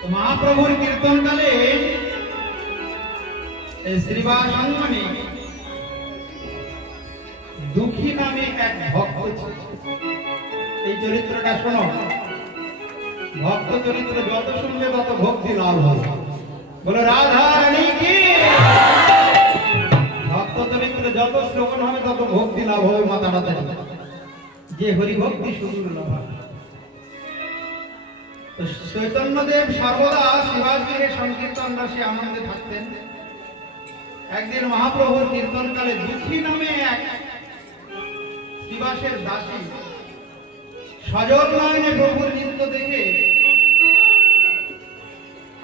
তো মহাপ্রভুর কীর্তনকালে শ্রীবাস আঙ্গনে দুঃখী নামে এক ভক্ত ছিল। এই চরিত্রটা শোনো, ভক্ত চরিত্র যত শুনবে তত ভক্তি লাভ হবে। বলো রাধা রানী কি। ভক্ত চরিত্র যত শ্রবণ হবে তত ভক্তি লাভ হবে। মাতাটা যে হরি ভক্তি শুরু লাভ হবে। চৈতন্যদেব সর্বদা শিবাজির সংকীর্তন রাশি আনন্দে থাকতেন। একদিন মহাপ্রভুর কীর্তনকালে দুঃখী নামে এক শিবাসের দাসী সজল নয়নে প্রভুর নৃত্য দেখে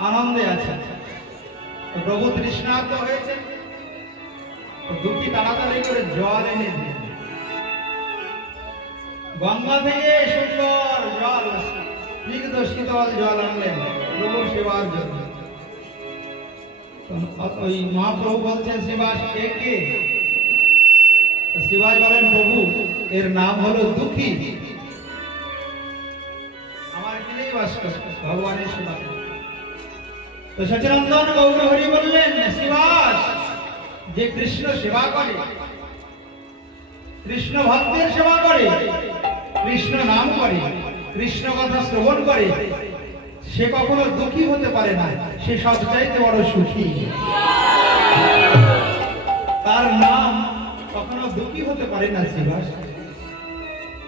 আনন্দে আছে। প্রভু তৃষ্ণার্ত হয়েছে, দুঃখী তাড়াতাড়ি করে জল এনে দিলেন। গঙ্গা থেকে সুন্দর জল, স্নিগ্ধ শীতল জল আনলেন প্রভুর সেবার জন্য। ওই মহাপ্রভু বলছেন শিবাস কে কে? শিবাস বলেন প্রভু এর নাম হলো দুঃখী, আমার কিনেই বাস করে ভগবানের সেবা। তো সচিনন্দন গৌর হরি বললেন শিবাস যে কৃষ্ণ সেবা করে, কৃষ্ণ ভক্তের সেবা করে, কৃষ্ণ নাম করে, কৃষ্ণ কথা শ্রবণ করে, সে কখনো দুঃখী হতে পারে না, সে সবচাইতে বড় সুখী। তার নাম কখনো দুঃখী হতে পারে না। শিবাস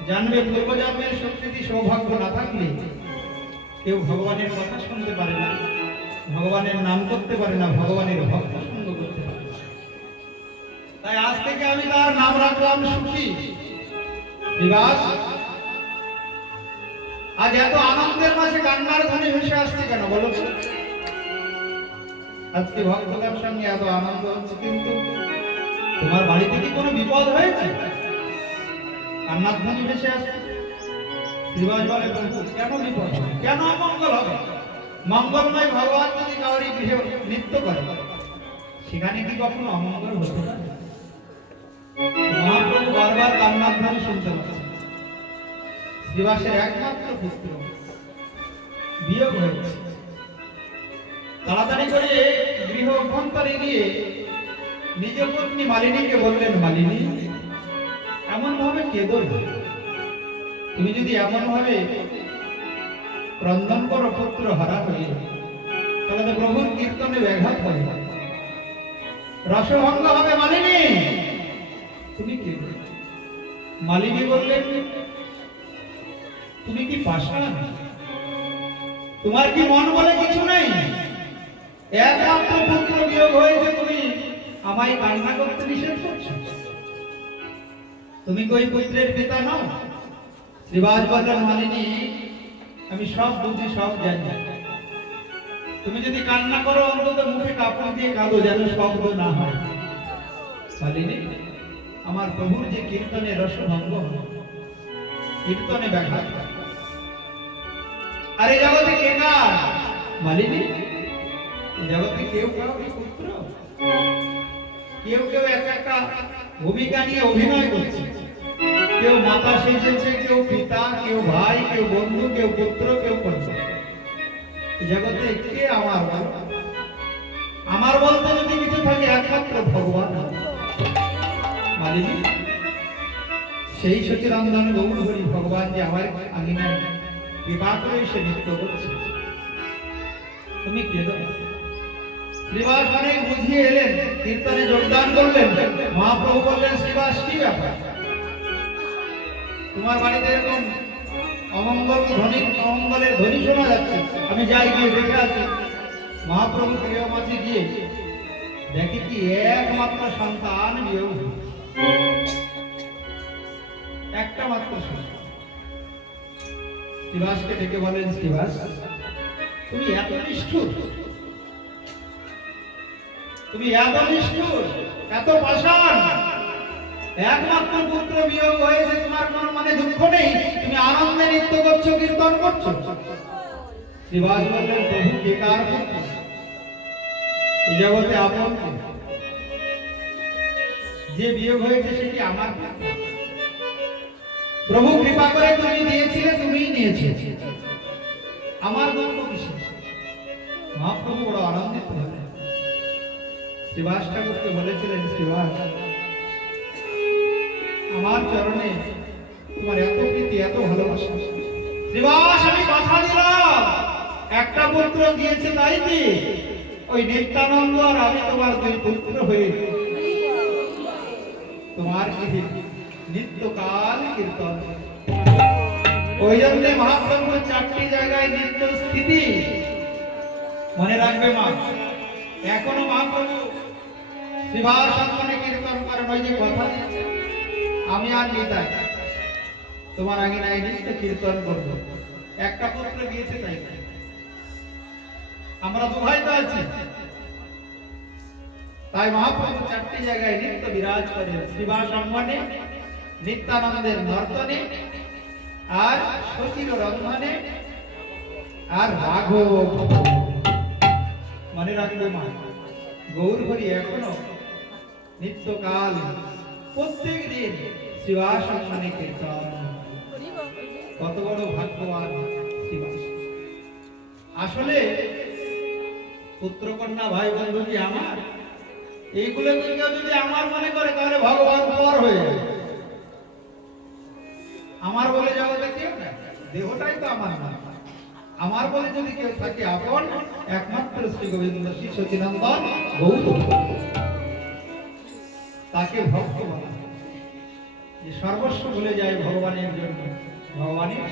জানবে পূর্বজন্মের শক্তি সৌভাগ্য না থাকলে কেউ ভগবানের কথা শুনতে পারে না, ভগবানের নাম করতে পারে না, ভগবানের ভক্ত সঙ্গ করতে পারে না। তাই আজ থেকে আমি তার নাম রাখলাম সুখী। শিবাস আজ এত আনন্দের মাঝে কান্নার ধ্বনি ভেসে আসছে কেন বলো? আজকে ভক্তদের সঙ্গে এত আনন্দ হচ্ছে, কিন্তু তোমার বাড়িতে কি কোনো বিপদ হয়েছে? কান্নার ধ্বনি ভেসে আসছে। শিবাস বলে প্রভু কেন বিপদ হবে, কেন অমঙ্গল হবে? মঙ্গলময় ভগবান যদি কাউরি গৃহে নৃত্য করে সেখানে কি কখনো অমঙ্গল হতে পারে? মহাপ্রভু বারবার কান্নার ধ্বনি শুনতে পাচ্ছে। শিবাসের একমাত্র পুত্র বিয়োগ হয়েছে। তাড়াতাড়ি করে গৃহ অভ্যন্তরে গিয়ে নিজ পত্নী মালিনীকে বললেন মালিনী এমন ভাবে কেঁদো না, তুমি যদি এমন ভাবে ক্রন্দন করো পুত্র হারা হয়ে তাহলে তো প্রভুর কীর্তনে ব্যাঘাত হবে, রসভঙ্গ হবে। মালিনী তুমি কেঁদো। মালিনী বললেন তুমি কি পাষাণ? তোমার কি মন বলে কিছু নেই? একমাত্র পুত্র বিয়োগ হয়েছে, তুমি আমায় কান্না করতে নিষেধ করছো? তুমি কই পুত্রের পিতা নও? শিবাস বললেন মালিনী আমি সব বুঝি, সব জানি। তুমি যদি কান্না করো অন্তত মুখে কাপড় দিয়ে কাঁদো যেন শব্দ না হয়। মালিনী আমার প্রভুর যে কীর্তনে রসভঙ্গ, কীর্তনে ব্যাঘাত। আরে জগতে কে কার? মালিনী জগতে কেউ কাউকে পুত্র, কেউ কেউ এক একটা ভূমিকা নিয়ে অভিনয় করছে। কেউ মাতা সেজেছে, কেউ পিতা, কেউ ভাই, কেউ বন্ধু, কেউ পুত্র, কেউ কন্যা। জগতে কে আমার? আমার বলতে যদি কিছু থাকে একমাত্র ভগবান। মালিনী সেই সচিনন্দন গৌর হরি ভগবান যে আমার আঙিনায় কৃপা করে সে নৃত্য করছে, তুমি কেঁদো না। শ্রীবাস অনেক বুঝিয়ে এলেন, কীর্তনে যোগদান করলেন। মহাপ্রভু বললেন শ্রীবাস কি ব্যাপার, তোমার বাড়িতে এরকম অমঙ্গলের ধ্বনি শোনা যাচ্ছে, আমি যাই গিয়ে দেখে আসি। মহাপ্রভু গৃহমাঝে গিয়ে দেখে কি একমাত্র সন্তান বিয়োগ, একটা মাত্র সন্তান। শিবাসকে ডেকে বলেন শিবাস তুমি এত নিষ্ঠুর, তুমি এত নিষ্ঠুর, এত পাষাণ। একমাত্র পুত্র বিয়োগ হয়েছে, তোমার কোনো মনে দুঃখ নেই, তুমি আনন্দে নৃত্য করছো, কীর্তন করছো। শিবাস বললেন প্রভু কে কার পুত্র? এই জগতে আপন যে বিয়োগ হয়েছে সেটি আমার পুত্র। প্রভু কৃপা করে তুমি দিয়েছিলে, তুমিই নিয়েছে, আমার দুঃখ কিসের? মহাপ্রভু বড় আনন্দিত হলেন। শ্রীবাস ঠাকুরকে বলেছিলেন, শ্রীবাস, আমার চরণে তোমার এত প্রীতি, এত ভালোবাসা। শ্রীবাস, আমি কথা দিলাম, একটা পুত্র দিয়েছে তাই কি ওই নিত্যানন্দ আর আমি তোমার দুই পুত্র হয়ে তোমার নিত্যকাল কীর্তন। ওই জন্য মহাপ্রভু চারটি জায়গায় নিত্য স্থিতি। মনে রাখবে মা, এখনো মহাপ্রভু শ্রীবাস সম্মানে কীর্তন করেন। ওই যে কথা দিয়েছে, আমি আর নিতাই তোমার আগে নাই নিত্য কীর্তন করবো। একটা পুত্র দিয়েছে তাই আমরা তো ভাই তো আছি। তাই মহাপ্রভু চারটি জায়গায় নিত্য বিরাজ করেন, শ্রীবাস সম্মানে, নিত্যানন্দের নর্তনে, আর শশীর রন্ধনে, আর রাঘব। মনে রাখবে মা, গৌর হরি এখনো নিত্যকাল প্রত্যেক দিন শ্রীবাস সম্মানে কীর্তন। কত বড় ভাগ্যবান শ্রীবাস। আসলে পুত্রকন্যা ভাই বন্ধু কি আমার, এইগুলো কেউ যদি আমার মনে করে তাহলে ভগবান পর হয়ে যাবে। আমার বলে জগতে কেউ না, দেহটাই তো আমার না। আমার বলে যদি কেউ থাকে আপন, একমাত্র শ্রী গোবিন্দ শ্রী সচিনন্দন গৌর, তাকে ভক্ত বলা। যে সর্বস্ব ভুলে যায় ভগবানের জন্য, ভগবানের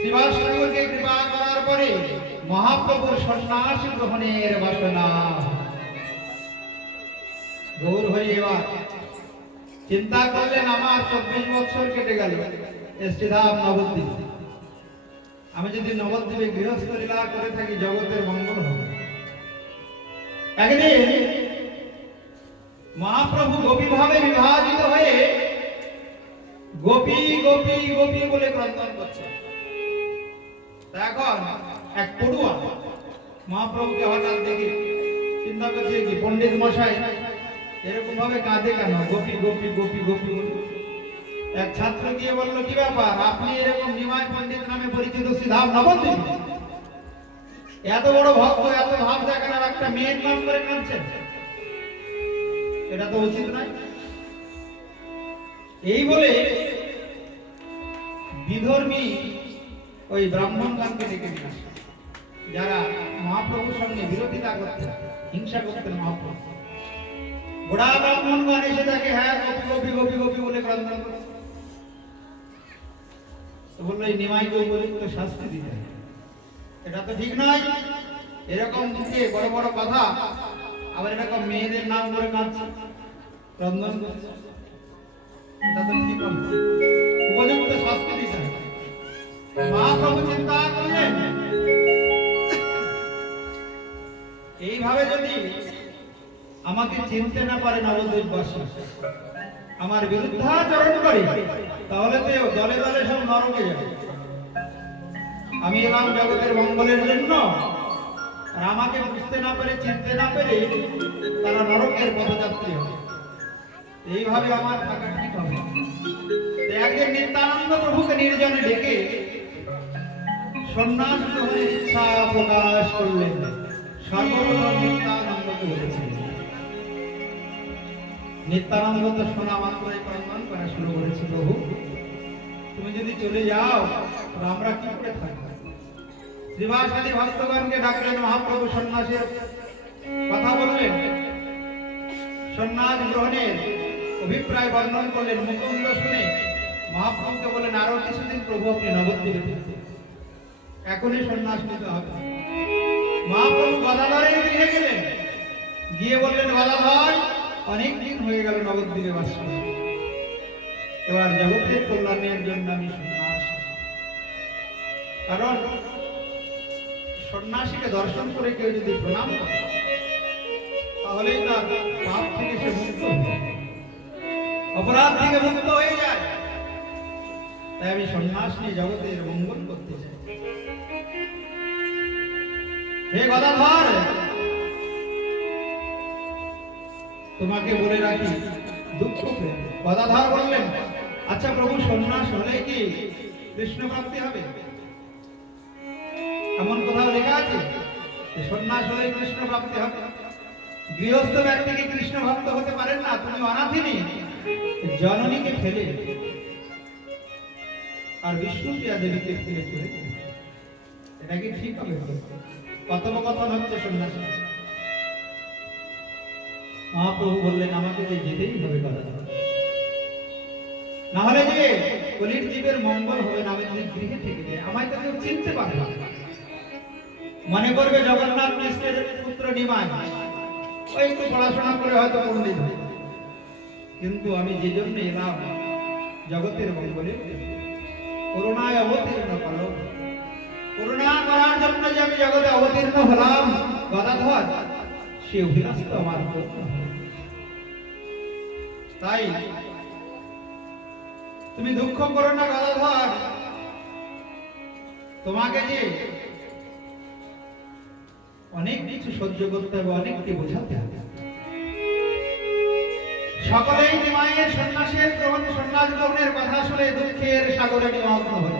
শ্রীবাস ঠাকুরকে কৃপা করার পরে মহাপ্রভুর সন্ন্যাস গ্রহণের বাসনা। গৌর হরি এবার চিন্তা করলেন, আমার 24 বছর কেটে গেল শ্রীধাম নবদ্বীপ। আমি যদি নবদ্বীপে গৃহস্থ লীলা করে থাকি, জগতের মঙ্গল হবে। একদিন মহাপ্রভু গোপী ভাবে বিভাজিত হয়ে গোপী গোপী গোপী বলে ক্রন্দন করছে। এখন এক পড়ুয়া মহাপ্রভুকে হঠাৎ দেখে চিন্তা করছে, কি পণ্ডিত মশাই এরকম ভাবে কাঁদে কেন, গোপী গোপী গোপী গোপী। এক ছাত্র গিয়ে বলল, কি ব্যাপার, আপনি এরকম নিমাই পণ্ডিত নামে পরিচিত শ্রীধাম নবদ্বীপ, এত বড় ভক্ত, এত ভাব দেখেন, আর একটা মেয়ের নাম করে কাঁদছেন, এটা তো উচিত নয়। এই বলে বিধর্মী ওই ব্রাহ্মণগণকে ডেকে নিয়ে আসে, যারা মহাপ্রভুর সঙ্গে বিরোধিতা করতেন, হিংসা করতেন মহাপ্রভু। গোড়া ব্রাহ্মণগণ এসে তাকে হ্যাঁ গোপী গোপী গোপী গোপী বলে ক্রন্দন করছে। তো বললো, এই নিমাইকে উপযুক্ত শাস্তি দিতে, এটা তো ঠিক নয়। এরকম মুখে বড় বড় কথা, আবার এরকম মেয়েদের নাম করে কাঁদছে, ক্রন্দন করছে, এটা তো ঠিক নয়, উপযুক্ত শাস্তি দিতে। মহাপ্রভু চিন্তা করলেন, এইভাবে যদি আমাকে চিনতে না পারে নবদ্বীপবাসী, আমার বিরুদ্ধাচরণ করে, তাহলে তো দলে দলে সব নরকে যাবে। আমি এলাম জগতের মঙ্গলের জন্য, আর আমাকে বুঝতে না পেরে, চিনতে না পেরে তারা নরকের পথযাত্রী হবে। এইভাবে আমার থাকা ঠিক হবে। একদিন নিত্যানন্দ প্রভুকে নির্জনে ডেকে সন্ন্যাস গ্রহণের ইচ্ছা প্রকাশ করলেন। সর্বপ্রথম নিত্যানন্দকে বলেছিলেন। নিত্যানন্দ তো শোনা মাত্রই ক্রন্দন করা শুরু করেছে, প্রভু তুমি যদি চলে যাও তবে আমরা কি করে থাকবো। শ্রীবাসাদি ভক্তগণকে ডাকলেন, মহাপ্রভু সন্ন্যাসের কথা বললেন, সন্ন্যাস গ্রহণের অভিপ্রায় বর্ণন করলেন। মুকুন্দ শুনে মহাপ্রভুকে বলেন, আরো কিছুদিন প্রভু আপনি নবদ্বীপে থাকবেন, এখনই সন্ন্যাস নিতে হবে। মহাপ্রভু গদাধরের গৃহে গেলেন, গিয়ে বললেন, গদাধর অনেকদিন হয়ে গেল নবদ্বীপে বাস করে, এবার জগতের কল্যাণের জন্য আমি সন্ন্যাস। কারণ সন্ন্যাসীকে দর্শন করে কেউ যদি প্রণাম করে, তাহলে তার পাপ থেকে সে মুক্ত হবে, অপরাধ থেকে মুক্ত হয়ে যায়। তাই আমি সন্ন্যাস নিয়ে জগতের মঙ্গল করতে চাই। হে গদাধর, তোমাকে বলে রাখি, দুঃখ পেয়ে। গদাধর বললেন, আচ্ছা প্রভু, সন্ন্যাস হলে কি কৃষ্ণ প্রাপ্তি হবে? এমন কোথাও লেখা আছে যে সন্ন্যাস হলে কৃষ্ণ প্রাপ্তি হবে? গৃহস্থ ব্যক্তি কি কৃষ্ণ ভক্ত হতে পারেন না? তুমি অনাথিনী জননীকে ফেলে আর বিষ্ণুপ্রিয়া দেবীকে ফেলে করে, এটা কি ঠিক হবে? কথোপকথন হচ্ছে সন্ন্যাস। মহাপ্রভু বললেন আমাকে যে যেতেই হবে কথা, না হলে যে কলির জীবের মঙ্গল হবে না। আমি যদি গৃহে থেকে যাই, আমায় তো কেউ চিনতে পারবে না, মনে করবে জগন্নাথ মিশ্রের পুত্র নিমাই, ওই একটু পড়াশোনা করে হয়তো পণ্ডিত হবে। কিন্তু আমি যে জন্য এলাম জগতের মঙ্গলে, করুণায় অবতীর্ণ করো, করুণা করার জন্য যে আমি জগতে অবতীর্ণ হলাম গদাধর, সে অভিলাষ তো আমার পূর্ণ হবে। তাই তুমি দুঃখ করো না গদাধর, তোমাকে যে অনেক কিছু সহ্য করতে হবে, অনেককে বোঝাতে হবে। সকলেই নিমাইয়ের সন্ন্যাসের গ্রহণ, সন্ন্যাস গ্রহণের কথা শুনে দুঃখের সাগরে নিমগ্ন হল।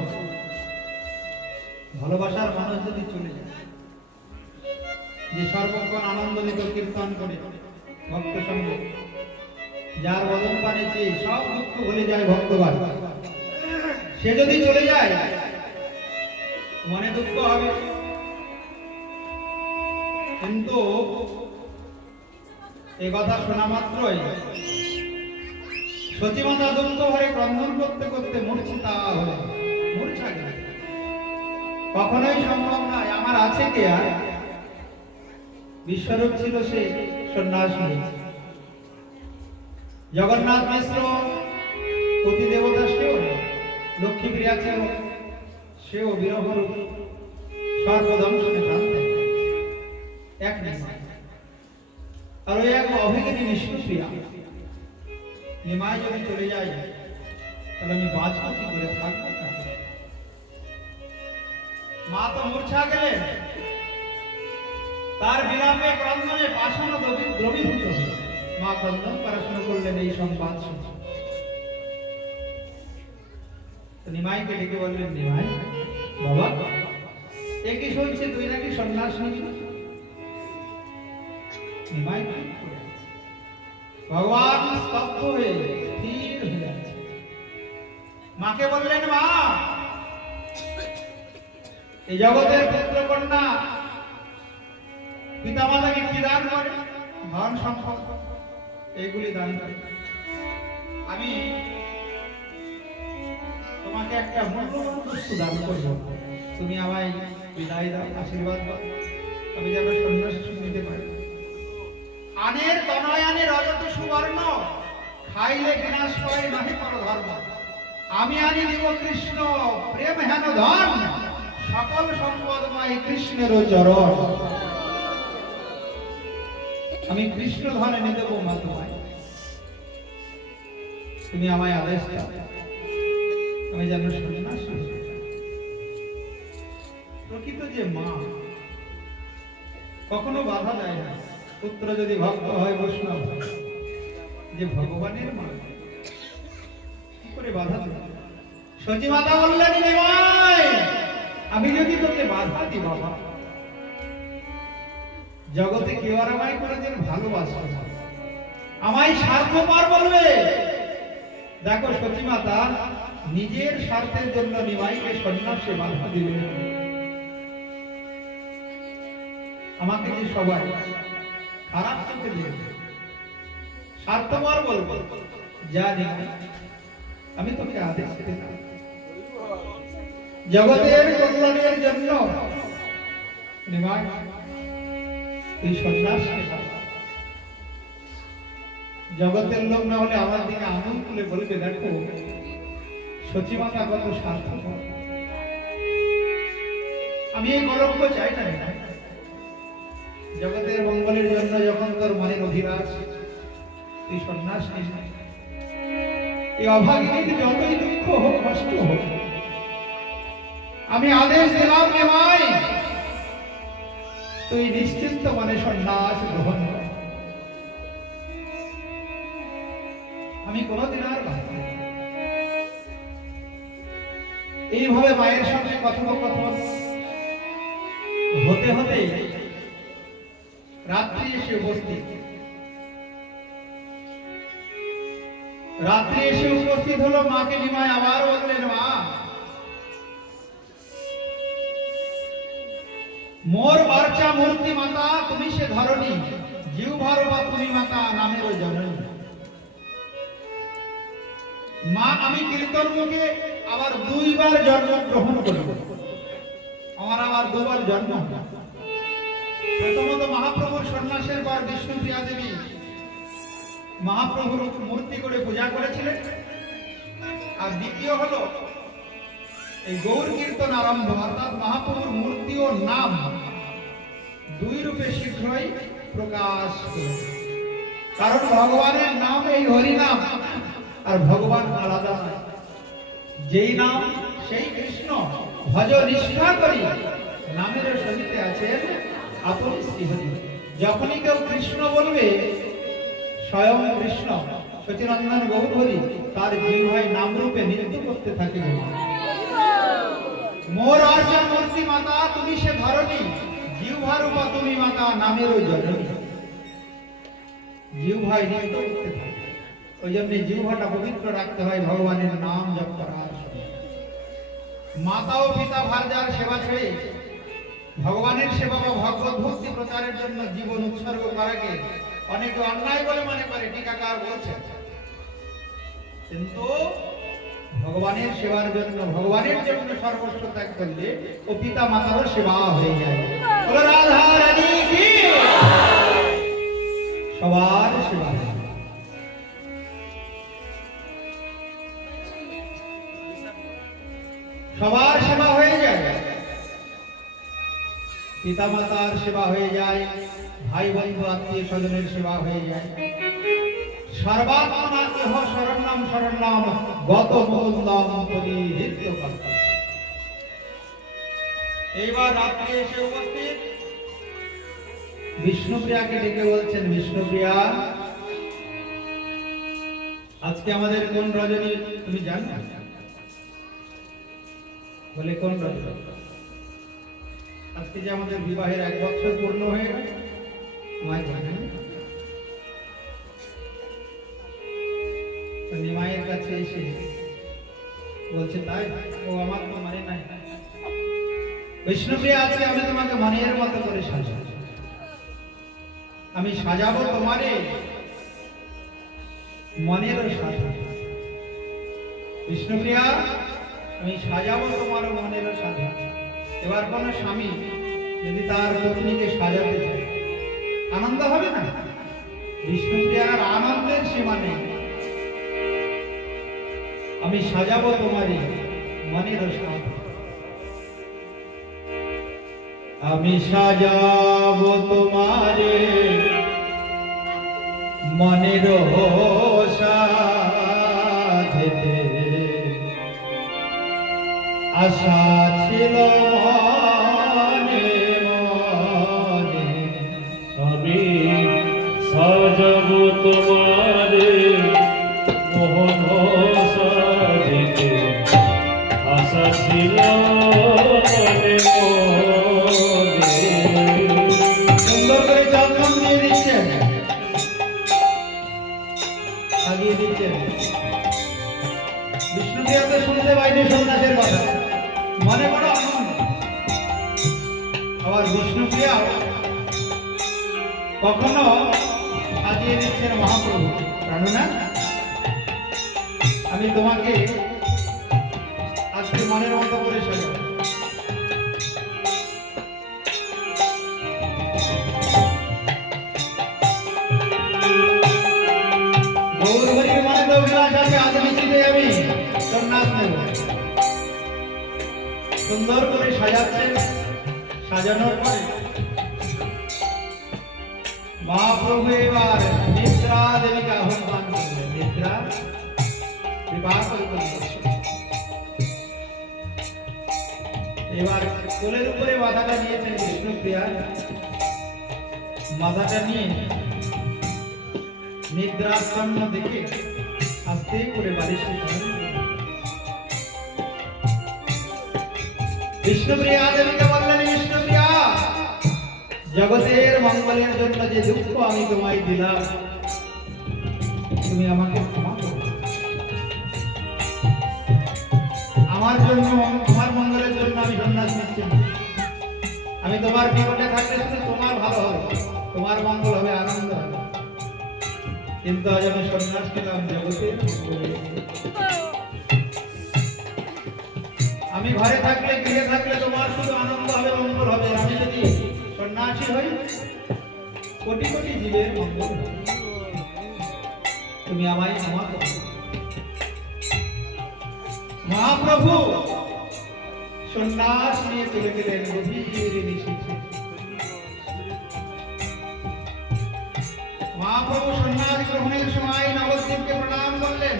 ভালোবাসার মানুষ যদি চলে যায়, যে সর্বক্ষণ আনন্দলিত কীর্তন করে ভক্ত সঙ্গে, যার বদন পানে চেয়ে সব দুঃখ ভুলে যায় ভক্তবান, সে যদি চলে যায় মনে দুঃখ হবে। কিন্তু এ কথা শোনা মাত্রই সতীমাতা দুঃখ ভরে ক্রন্দন করতে করতে মূর্ছিতা হয়ে মূর্ছা গেল। কখনোই সম্ভব নয়, আমার আছে কে আর? বিশ্বরূপ ছিল সে, সন্ন্যাস নিয়েছে। জগন্নাথ মিশ্র পতি দেবতা, সেও লক্ষ্মীপ্রিয়া ছিল, সেও বিরহরূপ সর্বদংশনে প্রান্তে এক নিমাই। আর ওই এক অভিজ্ঞানী বিষ্ণুপ্রিয়া। নিমাই যদি চলে যায় তাহলে আমি বাঁচব কি করে, থাকবো? মা তো মূর্ছা গেলেন, তার বিলাপে ক্রন্দনে পাষাণ দ্রবীভূত হল। মা ক্রন্দন করা শুরু করলেন এই সংবাদ শুনে। নিমাইকে ডেকে বললেন, নিমাই বাবা, এ কি শুনছি তুই নাকি সন্ন্যাস নিবি? নিমাই ভগবান স্তব্ধ হয়ে স্থির হয়ে আছে। মাকে বললেন, মা, এই জগতের পুত্র কন্যা পিতামাতাকে কি দান করে? ধন সম্পদ এগুলি দান করে। আমি তোমাকে একটা মূল্যবান বস্তু দান করব, তুমি আমায় বিদায় দাও, আশীর্বাদ দাও, আমি যেন সন্ন্যাস নিতে পারি। আনের তনয়ানে রজত সুবর্ণ, খাইলে বিনাশ হয় নাহি পর ধর্ম। আমি আনি দিব কৃষ্ণ প্রেম হেন ধন, সকল সম্পদময় কৃষ্ণের চরণ। আমি কৃষ্ণ ধন এনে দেবো মা তোমায়, তুমি আমায় আদেশ দাও, আমি যেন সন্ন্যাস নিই। প্রকৃত যে মা কখনো বাধা দেয় না। পুত্র যদি ভক্ত হয়, বৈষ্ণব, যে ভগবানের মা, কি করে বাধা দেয়? সতীমাতা বললেন, নিমাই, আমি যদি তোকে বাধা দিই বাবা, জগতে কেউ আর আমায় কোনোদিন ভালোবাসবে না, আমায় স্বার্থপর বলবে। দেখো সতীমাতা নিজের স্বার্থের জন্য নিমাইকে সন্ন্যাসে বাধা দিবে। আমাকে যে সবাই খারাপ চোখে দেখবে, স্বার্থপর বলবে, যা নিমাই, আমি তোকে আদেশ দিলাম জগতের কল্যাণের জন্য নিমাই তুই সন্ন্যাস নে। জগতের লোক না হলে আমার দিকে আঙুল তুলে বলবে, দেখো সতীমাতা কত স্বার্থপর। আমি এই কলঙ্ক চাই না। জগতের মঙ্গলের জন্য যখন তোর মনের অভিলাষ, তুই সন্ন্যাস নিস। এই অভাগিনীর যতই দুঃখ হোক, কষ্ট হোক, আমি আদেশ দিলাম নিমাই, তুই নিশ্চিন্ত মনে সন্ন্যাস গ্রহণ কর। আমি কোনদিন আর এইভাবে মায়ের সঙ্গে কথোপকথন হতে রাত্রি এসে উপস্থিত। রাত্রি এসে উপস্থিত হলো, মাকে নিমাই আবার বললেন, মা মোর বার্চা মূর্তি মাতা তুমি সে ধরণী, জিহ্বার বা তুমি মাতা নামেরও জননী। মা আমি কীর্তন মুখে আবার দুইবার জন্ম গ্রহণ করিব, আমার আবার দুবার জন্ম। প্রথমত মহাপ্রভুর সন্ন্যাসের পর বিষ্ণুপ্রিয়া দেবী মহাপ্রভুর মূর্তি করে পূজা করেছিলেন। আর দ্বিতীয় হলো এই গৌর কীর্তন আরম্ভ, অর্থাৎ মহাপ্রভুর মূর্তি ও নাম দুই রূপে শীঘ্রই প্রকাশ পেল। কারণ ভগবানের নাম এই হরিনাম, আর ভগবান আলাদা নয়। যেই নাম সেই কৃষ্ণ, ভজ নিষ্ঠা করি নামের সহিতে আছেন আপন শ্রীহরি। যখনই কেউ কৃষ্ণ বলবে, স্বয়ং কৃষ্ণ সচিনন্দন গৌরহরি তার জিহ্বায় নাম রূপে নৃত্য করতে থাকে। মোর আর্যা মূর্তি মাতা তুমি সে ধরণী, জিহ্বারূপা তুমি মাতা নামেরও জননী। জিহ্বায় নৃত্য করতে থাকে, ওই জন্য জিহ্বাটা পবিত্র রাখতে হয় ভগবানের নাম জপ করার সময়। মাতা ও পিতা ভার্যার সেবা ছেড়ে ভগবানের সেবা বা ভগবত ভক্তি প্রচারের জন্য জীবন উৎসর্গ করাকে অনেকে অন্যায় বলে মনে করে, টিকাকার বলছে। কিন্তু ভগবানের সেবার জন্য, ভগবানের জন্য সর্বস্ব ত্যাগ করলে ও পিতা মাতারও সেবা হয়ে যায়। রাধা রানী কি সবার সেবা, সবার সেবা হয়ে যায়। পিতা মাতার সেবা হয়ে যায়, ভাই বন্ধু আত্মীয় স্বজনের সেবা হয়ে যায়। সর্বাত্মনা ইহ শরণ্যম শরণ্যম গত মুকুন্দম পরিহৃত্য কর্তা। এইবার রাত্রে এসে উপস্থিত বিষ্ণুপ্রিয়াকে ডেকে বলছেন, বিষ্ণুপ্রিয়া আজকে আমাদের কোন রজনী তুমি জানো? বলে কোন রজনী? আজকে যে আমাদের বিবাহের 1 বছর পূর্ণ হয়ে গেল, তোমায় জানেন? নিমাইয়ের কাছে এসে বলছে, তাই? ও আমার তো মানে নাই। বিষ্ণুপ্রিয়া আজকে আমি তোমাকে মানের মতো করে সাজাবো, আমি সাজাবো তোমারে মনেরও সাথে। বিষ্ণুপ্রিয়া আমি সাজাবো তোমার মনেরও সাথে। এবার কোন স্বামী যদি তার পত্নীকে সাজাতে চায়, আনন্দ হবে না? বিষ্ণুপ্রিয়ার আনন্দের সীমা নেই। আমি সাজাবো তোমারই মনের সাথে, আমি সাজাবো তোমারে মনের সাথে। আশা ছিল মনে মনে, আমি সাজাবো তোমারে মোহন সাজিতে। আশা ছিল মনে মনে। সুন্দর করে চন্দন দিয়ে দিচ্ছেন, সাজিয়ে দিচ্ছেন। বিষ্ণুপ্রিয়া তো শুনতে পাইনি সন্ন্যাসের কথা, মনে বড় আনন্দ। আবার বিষ্ণুপ্রিয়া কখনো সাজিয়ে দিচ্ছেন মহাপ্রভু, প্রাণনা আমি তোমাকে আজকে মনের মতো করে সাজাবো। গৌরহরির মনে তো অভিলাষ আছে, আজ নিশ্চিতে আমি সন্ন্যাস নেব। সুন্দর করে সাজাচ্ছেন। সাজানোর পরে মহাপ্রভু এবার নিদ্রা দেবীকে আহ্বান করলেন। নিদ্রা বিবাহ করবেন। এবার কোলের উপরে মাথাটা নিয়েছেন বিষ্ণুপ্রিয়া। মাথাটা নিয়ে নিদ্রাচ্ছন্ন দেখে আস্তে করে বালিশে বিষ্ণুপ্রিয়া দেবীকে বললেন, বিষ্ণুপ্রিয়া জগতের মঙ্গলের জন্য যে দুঃখ আমি তোমায় দিলাম, তুমি আমাকে ক্ষমা করো। আমার জন্য, আমার মঙ্গলের জন্য আমি সন্ন্যাস নিচ্ছি না। আমি তোমার নিকটে থাকলে শুধু তোমার ভালো হবে, তোমার মঙ্গল হবে, আনন্দ হবে। কিন্তু আজ আমি সন্ন্যাস নিলাম জগতের মঙ্গলের জন্য। আমি ঘরে থাকলে, গৃহে থাকলে তোমার শুধু আনন্দ হবে, মঙ্গল হবে। আমি যদি সন্ন্যাসী হই, কোটি কোটি জীবের মঙ্গল হবে। তুমি আমায় ক্ষমা করো। মহাপ্রভু সন্ন্যাস নিয়ে চলে গেলেন গভীর নিশীথে। মহাপ্রভু সন্ন্যাস গ্রহণের সময় নবদ্বীপকে প্রণাম করলেন।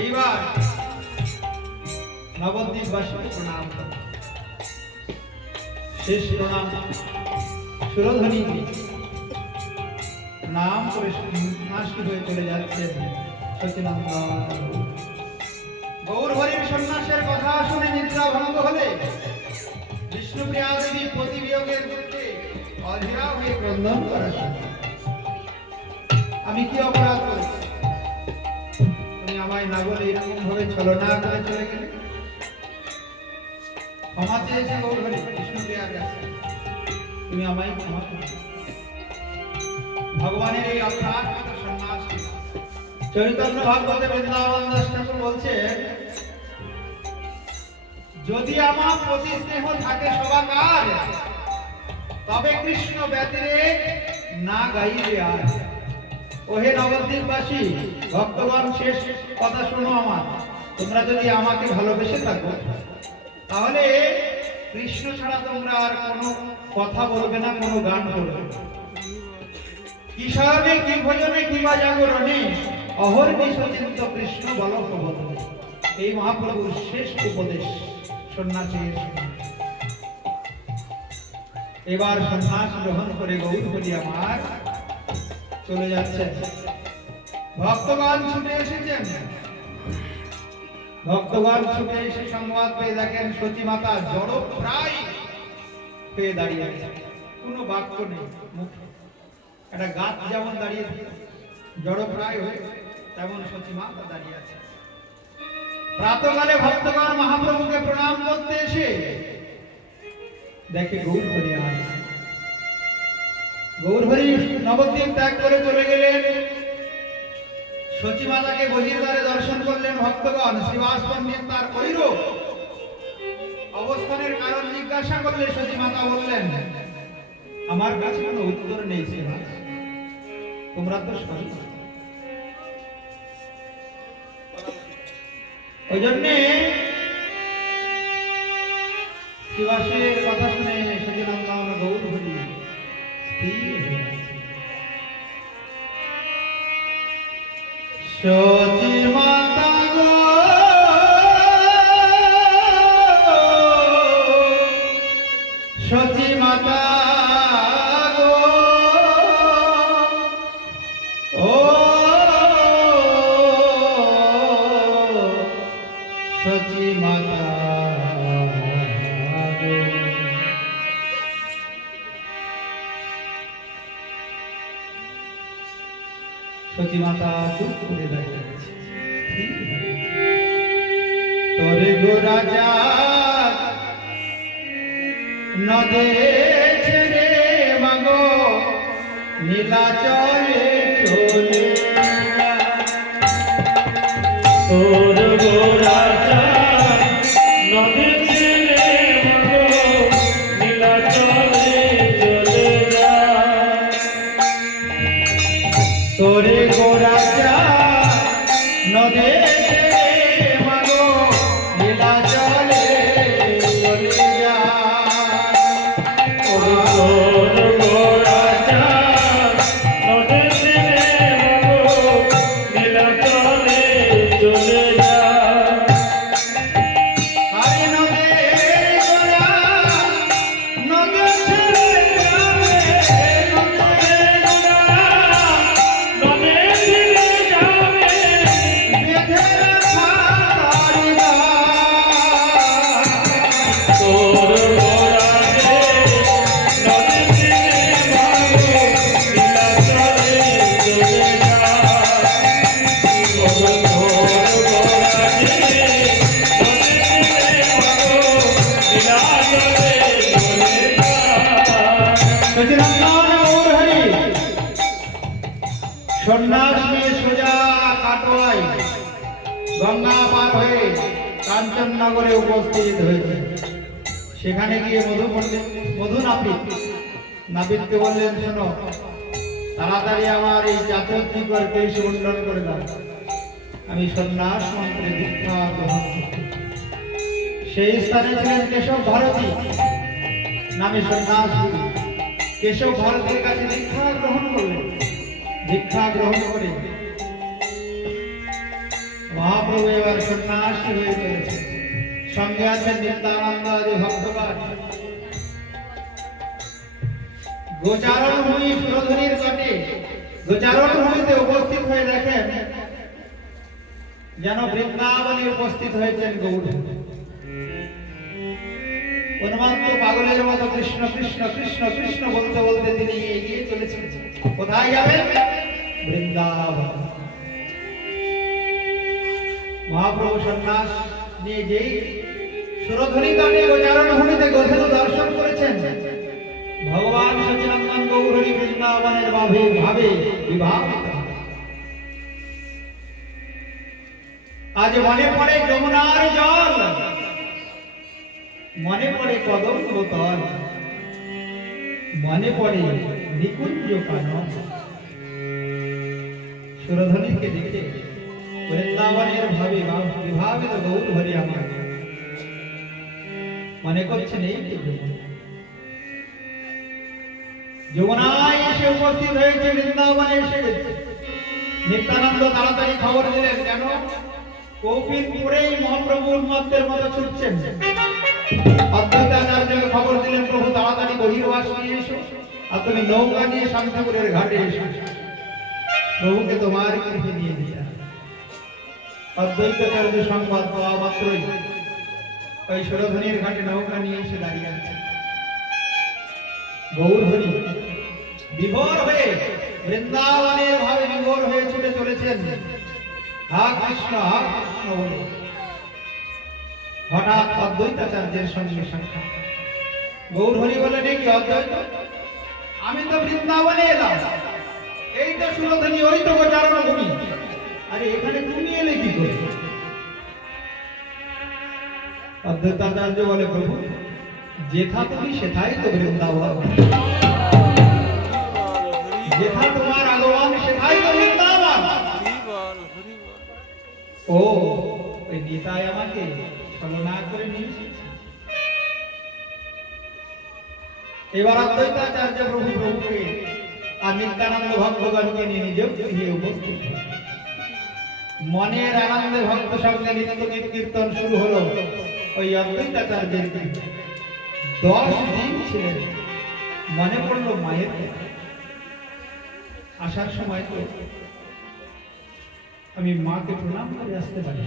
এইবার নবদ্বীপবাসীকে প্রণাম করলেন। শেষ প্রণাম সুরধ্বনি নাম করে সন্ন্যাসী হয়ে চলে যাচ্ছেন সচিনন্দন। গৌরহরির সন্ন্যাসের কথা শুনে নিদ্রা ভঙ্গ হলে বিষ্ণুপ্রিয়া দেবী প্রতিবিয়োগের দুঃখে অধীরা হয়ে ক্রন্দন করা শুরু। আমি কি অপরাধ করেছি? তুমি আমায় না বলে এরকম ভাবে ছলনা করে চলে গেলে। ক্ষমা চেয়েছে গৌরহরি বিষ্ণুপ্রিয়ার কাছে, তুমি আমায় ক্ষমা করো। ভগবানের এই অপ্রাকৃত সন্ন্যাস চৈতন্য ভাগবতে বৃন্দাবন দাস ঠাকুর বলছেন, যদি আমার প্রতি স্নেহ থাকে সবাকার, তবে কৃষ্ণ ব্যতিরে না গাইবে আর। ওহে নবদ্বীপবাসী ভক্তগণ, শেষ কথা শোনো আমার। তোমরা যদি আমাকে ভালোবেসে থাকো, তাহলে কৃষ্ণ ছাড়া তোমরা আর কোনো কথা বলবে না, কোনো গান করবে না। কি শয়নে, কি ভোজনে, কিংবা জাগরণে অহর্নিশ চিন্ত কৃষ্ণ বল প্রবোধনে। এই মহাপ্রভুর শেষ উপদেশ সন্ন্যাসীর। এবার সন্ন্যাস গ্রহণ করে গৌরহরি আমার চলে যাচ্ছেন। ভক্তগণ ছুটে এসেছেন। ভক্তগণ ছুটে এসে সংবাদ পেয়ে দেখেন সতী মাতা জড় প্রায় পেয়ে দাঁড়িয়ে আছে। কোনো বাক্য নেই মুখে। একটা গাছ যেমন দাঁড়িয়ে জড় প্রায় হয়ে, তেমন সতী মাতা দাঁড়িয়ে আছে। প্রাতকালে ভক্তগণ মহাপ্রভুকে প্রণাম করতে এসে দেখে গৌরহরি আজ। গৌরহরি নবদ্বীপ ত্যাগ করে চলে গেলেন। সচী মাতাকে বহির্দ্বারে দর্শন করলেন ভক্তগণ। শ্রীবাস পণ্ডিত তার কৈর অবস্থানের কারণ জিজ্ঞাসা করলে সচী মাতা বললেন, আমার কাছে কোনো উত্তর নেই শ্রীবাস, তোমরা তো সবই। ওই জন্যে শ্রীবাসের কথা শুনে সচিনন্দন গৌরহরি স্থির হয়ে আছে। সচী মাতা গো, সচী মাতা গো, ও সচী মাতা গো। সচী মাতা চুপ করে দাঁড়িয়ে আছে। তোরে গো রাজা নদে ছেড়ে মাগো নীলাচলে চলে। তোর গো রাজা নদী ছেড়ে মাগো নীলাচলে চলে যায়। তোরে গো রাজা নদে ছেড়ে মাগো নীলাচলে চলে যায়। তোর গো রাজা নদী ছেড়ে মাগো নীলাচলে চলে গঙ্গা পার হয়ে কাঞ্চননগরে উপস্থিত হয়েছে। সেখানে গিয়ে মধু নাপিতকে বললেন, শোনো, তাড়াতাড়ি আমার এই চাচর কেশ মুন্ডন করে দাও, আমি সন্ন্যাস মন্ত্রে দীক্ষা গ্রহণ করব। সেই স্থানে ছিলেন কেশব ভারতী নামে সন্ন্যাসী। কেশব ভারতীর কাছে দীক্ষা গ্রহণ করলেন। দীক্ষা গ্রহণ করে মহাপ্রভু এবার সন্ন্যাসী হয়ে চলেছে। সঙ্গে আছেন নিত্যানন্দ আদি ভক্তগণ। গোচারণ ভূমি সুরধুনির তটে গোচারণ ভূমিতে উপস্থিত হয়ে দেখেন যেন বৃন্দাবনে উপস্থিত হয়েছেন গৌর। উন্মাত্ত পাগলের মতো কৃষ্ণ কৃষ্ণ কৃষ্ণ কৃষ্ণ বলতে বলতে তিনি এগিয়ে চলেছেন। কোথায় যাবেন? বৃন্দাবন। মহাপ্রভু সন্ন্যাস নিয়ে যেই সুরধুনি তটে গোচারণ ভূমিতে গোধেনু দর্শন করেছেন, ভগবান সচিনন্দন গৌরী বৃন্দাবনের ভাবে বিভাবিত। আজ মনে পড়ে যমুনার জল, মনে পড়ে কদম্ব তল, মনে পড়ে নিকুঞ্জ কানন। সুরধুনিকে দেখে বৃন্দাবনের ভাবে বিভাবিত গৌর হরি আমার মনে করছেন এই যমুনায় এসে উপস্থিত হয়েছে, বৃন্দাবনে এসে গেছে। নিত্যানন্দ তাড়াতাড়ি খবর দিলেন, কেন? কৌপিন পরেই মহাপ্রভু উন্মত্তের মতো ছুটছেন। অদ্বৈতাচার্যকে খবর দিলেন, প্রভু তাড়াতাড়ি বহির্বাস নিয়ে এসো, আর তুমি নৌকা নিয়ে শান্তিপুরের ঘাটে এসো, প্রভুকে তোমার গৃহে নিয়ে দিতে। অদ্বৈতাচার্য সংবাদ পাওয়া মাত্রই ওই সুরধুনির ঘাটে নৌকা নিয়ে এসে দাঁড়িয়ে আছে। গৌরহরি বিভোর হয়ে বৃন্দাবনের ভাবে বিভোর হয়ে ছুটে চলেছেন। হা কৃষ্ণ বলে হঠাৎ অদ্বৈতাচার্যের সঙ্গে সাক্ষাৎ। গৌরহরি বলে, কি অদ্বৈত, আমি তো বৃন্দাবনে এলাম, এই তো সুরধুনি, ওই তো গোচারণ ভূমি, আরে এখানে তুমি এলে কি করে? অদ্বৈতাচার্য বলে, প্রভু যেথা তুমি সেথাই তো বৃন্দাবন, যেথা তোমার আগমন সেথাই তো বৃন্দাবন। ও ওই নিতাই আমাকে ছলনা করে নিয়েছে। এবার অদ্বৈতাচার্য প্রভুকে আর নিত্যানন্দ ভক্তগণকে নিয়ে নিজেও গৃহে উপস্থিত। মনের আনন্দে ভক্ত সঙ্গে নিত্য কীর্তন শুরু হলো। ওই অদ্বৈতাচার্যের 10 দিন ছিলেন। মনে পড়লো মায়ের আসার সময় তো আমি মাকে প্রণাম করে আসতে পারি,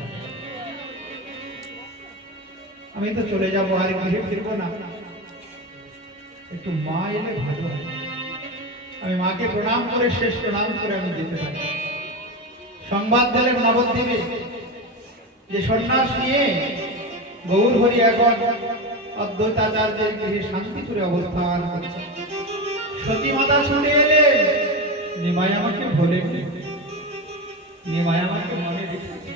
আমি তো চলে যাবো, আর গৃহে ফিরবো না, একটু মা এলে ভালো হয়, আমি মাকে প্রণাম করে শেষ প্রণাম করে আমি যেতে পারি। সংবাদ দিলেন নবদ্বীপে যে সন্ন্যাস নিয়ে গৌর হরি এখন অদ্বৈতাচার্যের গৃহে শান্তিপুরে অবস্থান করছে। সতী মাতা ছুটে এলেন, নিমাই আমাকে ভোলেননি, নিমাই আমাকে মনে রেখেছে।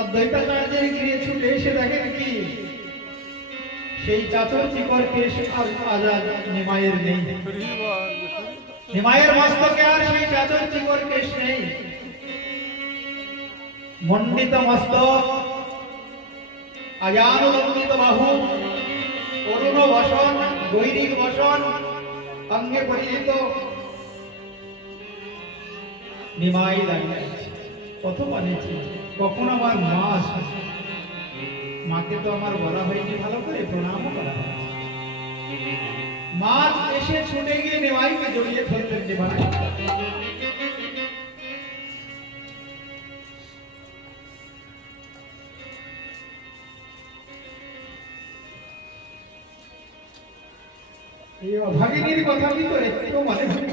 অদ্বৈতাচার্যের গৃহে ছুটে এসে দেখেন কি সেই চাচর চিকর কেশ আজাদ নিমাইয়ের নেই, নিমাইয়ের মস্তকে আর সেই চাচর চিকর কেশ নেই। মণ্ডিত মস্তক, আজানুলম্বিত বাহু, অরুণ বসন, গৈরিক বসন, অঙ্গে পরিহিত নিমাই দাঁড়িয়ে আছে। কত বলেছি, কখন আমার মা আসে, মাকে তো আমার বলা হয়নি ভালো করে, প্রণামও করা হয়। মা এসে ছুটে গিয়ে নিমাইকে জড়িয়ে ধরলেন। নিমাই এই অভাগিনীর কথা কি করে একটু মনে হয়?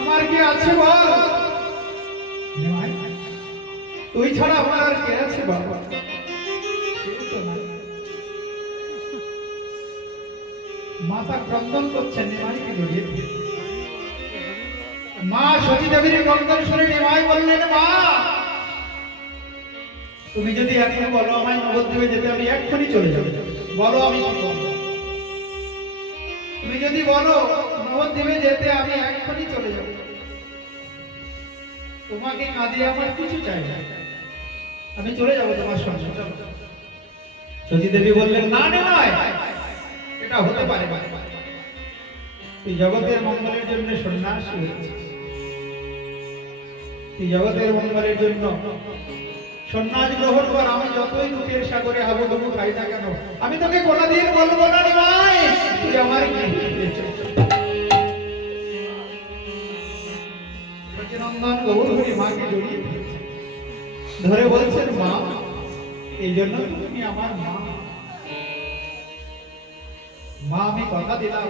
আমার কি আছে বল? নিমাই, তুই ছাড়া আমার আর কে আছে বাবা? মাতা ক্রন্দন করছেন, নিমাইকে জড়িয়ে। মা সতী দেবীর ক্রন্দন শুনে নিমাই বললেন, মা তুমি যদি এখন বলো আমায় নবদ্বীপে যেতে, আমি এক্ষুনি চলে যাব। বলো আমি কি করব? তুমি যদি বলো নবদ্বীপে যেতে, আমি এক্ষুনি চলে যাব। তোমাকে কাঁদিয়ে আমার কিছু চাই না, আমি চলে যাব তোমার সঙ্গে। সতী দেবী বললেন, না নয়, এটা হতে পারে না। তুই জগতের মঙ্গলের জন্য সন্ন্যাসী হয়েছিস, তুই জগতের মঙ্গলের জন্য সন্ন্যাস গ্রহণ কর। আমি যতই দুঃখের সাগরে হাবুডুবু খাই না কেন, আমি তোকে কোনোদিন বলবো না নিমাই তুই আমার সচিনন্দন গৌরহরি মাকে জড়িয়ে ধরে বলছেন, মা এই জন্য তুমি আমার মা। মা আমি কথা দিলাম,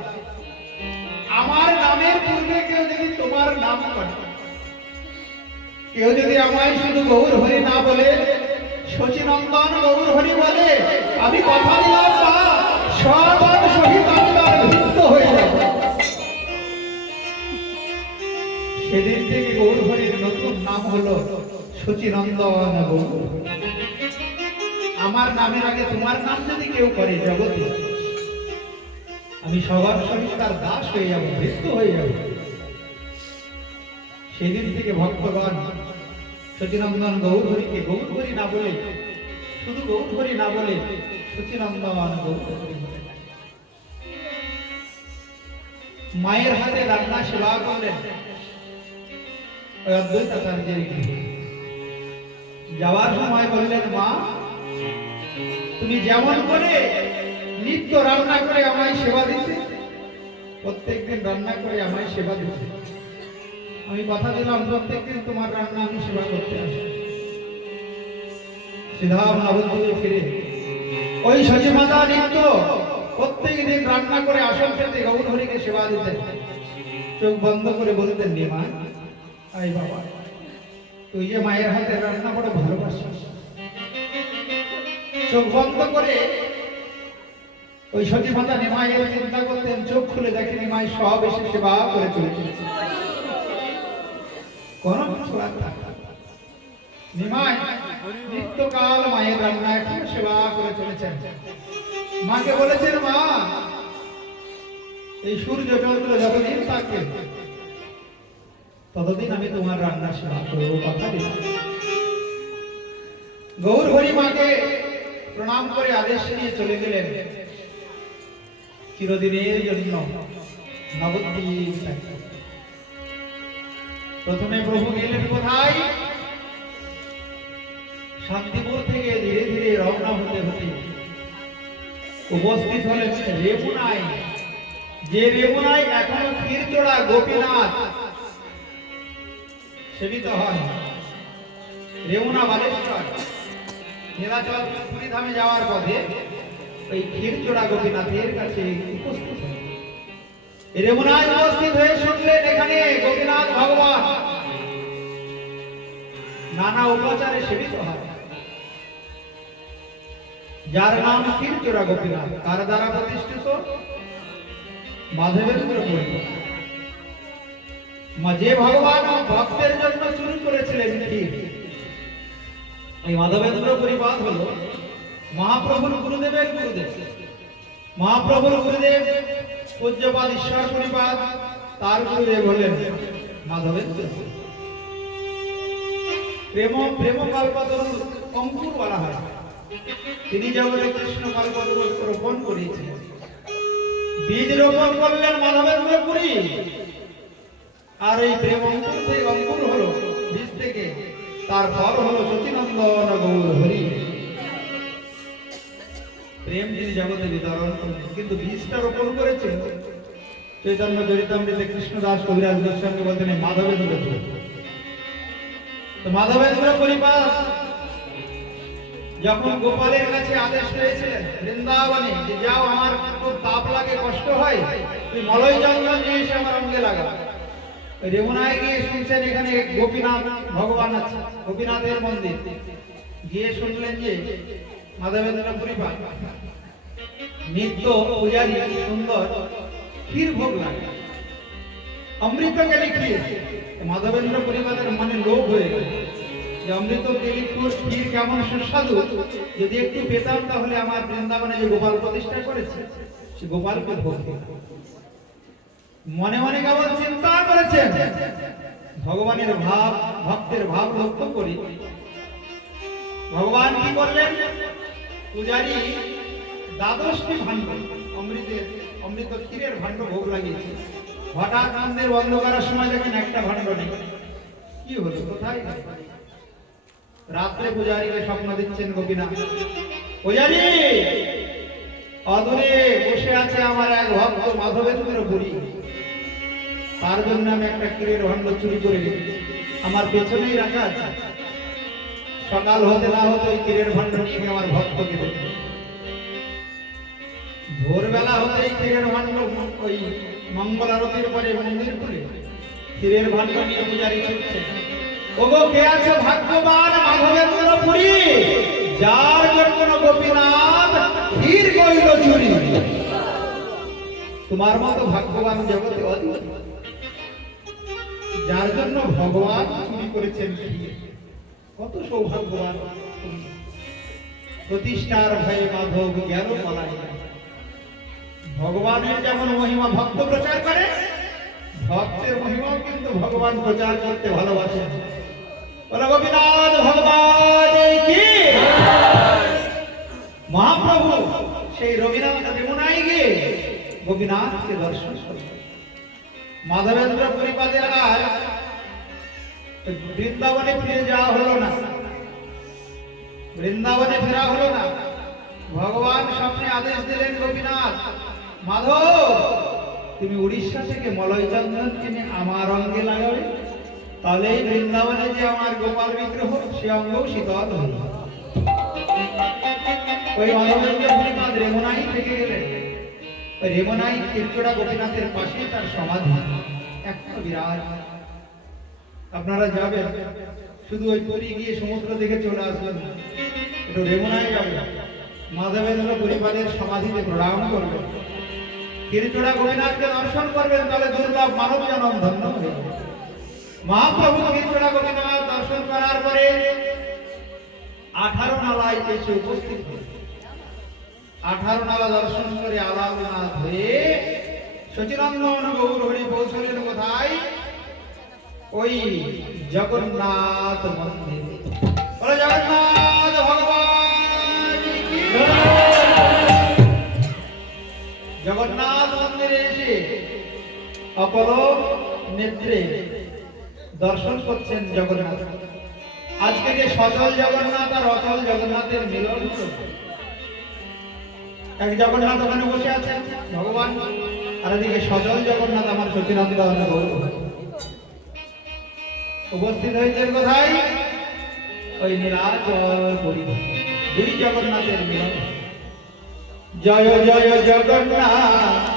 আমার নামের পূর্বে কেউ যদি তোমার নাম করে, কেউ যদি আমায় শুধু গৌর হরি না বলে, সচিনন্দন গৌর হরি বলে, আমি কথা দিলাম মা সবার সহিত আমি তার ভিন্ন হয়ে যাব। সেদিন থেকে গৌর হরির নতুন নাম হলো সচিনন্দন গৌর। আমার নামের আগে তোমার নাম যদি কেউ করে জগতে, আমি সবার সহিত তার দাস হয়ে যাব, ভিন্ন হয়ে যাব। সেদিন থেকে ভক্তগণ সচিনন্দন গৌর হরিকে গৌর হরি না বলে, শুধু গৌর হরি না বলে সচিনন্দন গৌর হরি বলে। মায়ের হাতে রান্না সেবা করলেন অদ্বৈতাচার্যের গৃহে। যাওয়ার সময় বললেন, মা তুমি যেমন করে নিত্য রান্না করে আমায় সেবা দিতে, প্রত্যেকদিন রান্না করে আমায় সেবা দিতে, আমি কথা দিলাম প্রত্যেকদিন তোমার রান্না আমি সেবা করতে আসি। সিধা নবদ্বীপে ফিরে ওই সচিমাতা নিত্য প্রত্যেকদিন রান্না করে আসন পেতে গৌর হরিকে সেবা দিতেন। চোখ বন্ধ করে বলতেন, নিমা আই বাবা তুই যে মায়ের হাতে রান্না বড় ভালোবাসিস। চোখ বন্ধ করে ওই সচিমাতা নিমাইয়ের চিন্তা করতেন, চোখ খুলে দেখে নিমাই সব এসে সেবা করে চলে চলেছে। কোনো কিছু নিমাই নিত্যকাল মায়ের রান্না এখন সেবা করে চলেছেন। মাকে বলেছেন, মা এই সূর্য চন্দ্র যতদিন থাকে ততদিন আমি তোমার রান্না সেবা করবো, কথা দিলাম। গৌর হরি মাকে প্রণাম করে আদেশ নিয়ে চলে গেলেন চিরদিনের জন্য নবদ্বীপ। প্রথমে প্রভু গেলেন কোথায়? শান্তিপুর থেকে ধীরে ধীরে রওনা হতে হতে উপস্থিত হলেন রেমুনায়। যে রেমুনায় এখনো ক্ষীরচোড়া গোপীনাথ সেবিত হয়। রেমুনা বালেশ্বর নীলাচল পুরীধামে যাওয়ার পথে ওই ক্ষীরচোড়া গোপীনাথের কাছে উপস্থিত হলেন। রেমুনায় উপস্থিত হয়ে শুনলেন এখানে গোপীনাথ ভগবান নানা উপচারে সেবিত হয়, যার নাম ক্ষীরচোড়া গোপীনাথ। কার দ্বারা প্রতিষ্ঠিত? মাধবেন্দ্র পুরী। যে ভগবান ভক্তের জন্য শুরু করেছিলেন ক্ষীর, এই মাধবেন্দ্র পরিপাদ হলো মহাপ্রভুর গুরুদেবের গুরুদেব। মহাপ্রভুর গুরুদেব পূজ্যপাদ ঈশ্বর পরিপাদ, তার গুরুদেব হলেন মাধবেন্দ্র। প্রেম কল্পতরু অঙ্কুর বলা হয়। তিনি জগতে কৃষ্ণ কল্পতরু রোপণ করেছিলেন। বীজ রোপণ করলেন মাধবেন্দ্র পুরী, আর এই প্রেম অঙ্কুর থেকে অঙ্কুর হলো বীজ থেকে, তার ফল হলো সচিনন্দন গৌর হরি। প্রেম তিনি জগতে বিতরণ করলেন, কিন্তু বীজটা রোপণ করেছেন চৈতন্য চরিতামৃতে কৃষ্ণদাস কবিরাজ গোস্বামী বলতেন মাধবেন্দ্র পুরী। তো মাধবেন্দ্র পরিপাদ যখন গোপালের কাছে আদেশ পেয়েছিলেন বৃন্দাবনে যে যাও, আমার খুব তাপ লাগে, কষ্ট হয়, তুই মলয় চন্দন নিয়ে এসে আমার অঙ্গে লাগা। রেমুনায় গিয়ে শুনছেন এখানে গোপীনাথ ভগবান আছে, গোপীনাথের মন্দির। গিয়ে শুনলেন যে মাধবেন্দ্র পরিপাদ নিত্য পূজারী সুন্দর ক্ষীর ভোগ লাগে। অমৃতকে লিখিয়ে মাধবেন্দ্র পরিবারের মনে লোভ হয়ে গেল যে অমৃত কেলিপুর ক্ষীর কেমন সুস্বাদু, যদি একটু পেতাম তাহলে আমার বৃন্দাবনে যে গোপাল প্রতিষ্ঠা করেছে সে গোপালকে ভোগ দিতাম। মনে মনে কেবল চিন্তা করেছেন, ভগবানের ভাব ভক্তের ভাব লক্ষ্য করি ভগবান কি করলেন, পূজারী দ্বাদশটি ভাণ্ড অমৃত ক্ষীরের ভাণ্ড ভোগ লাগিয়েছে। হঠাৎ মন্দির বন্ধ করার সময় দেখেন একটা ভাণ্ড নেই। কি হলো, কোথায় গেল? রাত্রে পূজারীকে স্বপ্ন দিচ্ছেন গোপীনাথ, পূজারী অদূরে বসে আছে আমার এক ভক্ত মাধবেন্দ্র পুরী, তার জন্য আমি একটা ক্ষীরের ভাণ্ড চুরি করে রেখেছি, আমার পেছনেই রাখা আছে। সকাল হতে না হতে ওই ক্ষীরের ভাণ্ড নিয়ে গিয়ে আমার ভক্তকে দেব। ভোরবেলা হতে এই ক্ষীরের ভাণ্ড ওই মঙ্গল আরতির পরে মন্দির খুলে ক্ষীরের ভাণ্ড নিয়ে পূজারী ছুটছে। ওগো কে আছে ভাগ্যবান মাধবেন্দ্র পুরী, যার জন্য গোপীনাথ ক্ষীর করিল চুরি। তোমার মতো ভাগ্যবান জগতে অদ্বিতীয়, যার জন্য ভগবান চুরি করেছেন ক্ষীর। কত সৌভাগ্যবান তুমি। প্রতিষ্ঠার ভয়ে মাধব গেল পলায়। ভগবানের যেমন মহিমা ভক্ত প্রচার করে, ভক্তের মহিমাও কিন্তু ভগবান প্রচার করতে ভালোবাসেন। বলো গোপীনাথ ভগবানের কি। মহাপ্রভু সেই রবীন্দ্রনাথ যমুনায় গিয়ে গোপীনাথকে দর্শন করলেন। মাধবেন্দ্র পরিপাদের আর বৃন্দাবনে ফিরে যাওয়া হলো না, বৃন্দাবনে ফেরা হলো না। ভগবান স্বপ্নে আদেশ দিলেন, গোপীনাথ মাধব তুমি উড়িষ্যা থেকে মলয় চন্দন কিনে আমার অঙ্গে লাগাবে, তাহলে এই বৃন্দাবনে যে আমার গোপাল বিগ্রহ সে অঙ্গও শীতল হল। ওই মাধবেন্দ্র পরিপাদ রেমনাই থেকে গেলেন। ওই রেমনাই তীর্থরা গোপীনাথের পাশে তার সমাধি এখনো বিরাজ। আপনারা যাবেন, শুধু ওই পুরী গিয়ে সমুদ্র দেখে চলে আসবেন, একটু রেমনায় যাবেন, মাধবেন্দ্র পরিবারের সমাধিতে প্রণাম করবেন, তীর্থরা গোপীনাথকে দর্শন করবেন, তাহলে দুর্লভ মানব জনম ধন্য হবে। মহাপ্রভু তীর্থরা গোপীনাথ দর্শন করার পরে 18 নালায় এসে উপস্থিত হলেন। 18 নালা দর্শন করে আলালনাথ হয়ে সচিনন্দন গৌর হরি পৌঁছলেন কোথায়? ওই জগন্নাথ মন্দির। বলো জগন্নাথ ভগবান কি। জগন্নাথ মন্দিরে এসে অপলক নেত্রে দর্শন করছেন জগন্নাথ। আজকে যে সচল জগন্নাথ আর অচল জগন্নাথের মিলন হলো। এক জগন্নাথ ওখানে বসে আছেন ভগবান, আর এদিকে সচল জগন্নাথ আমার সচিনন্দন গৌর উপস্থিত হয়েছেন কোথায়? ওই নীলাচল পুরী। দুই জগন্নাথের মিলন। জয় জয় জগন্নাথ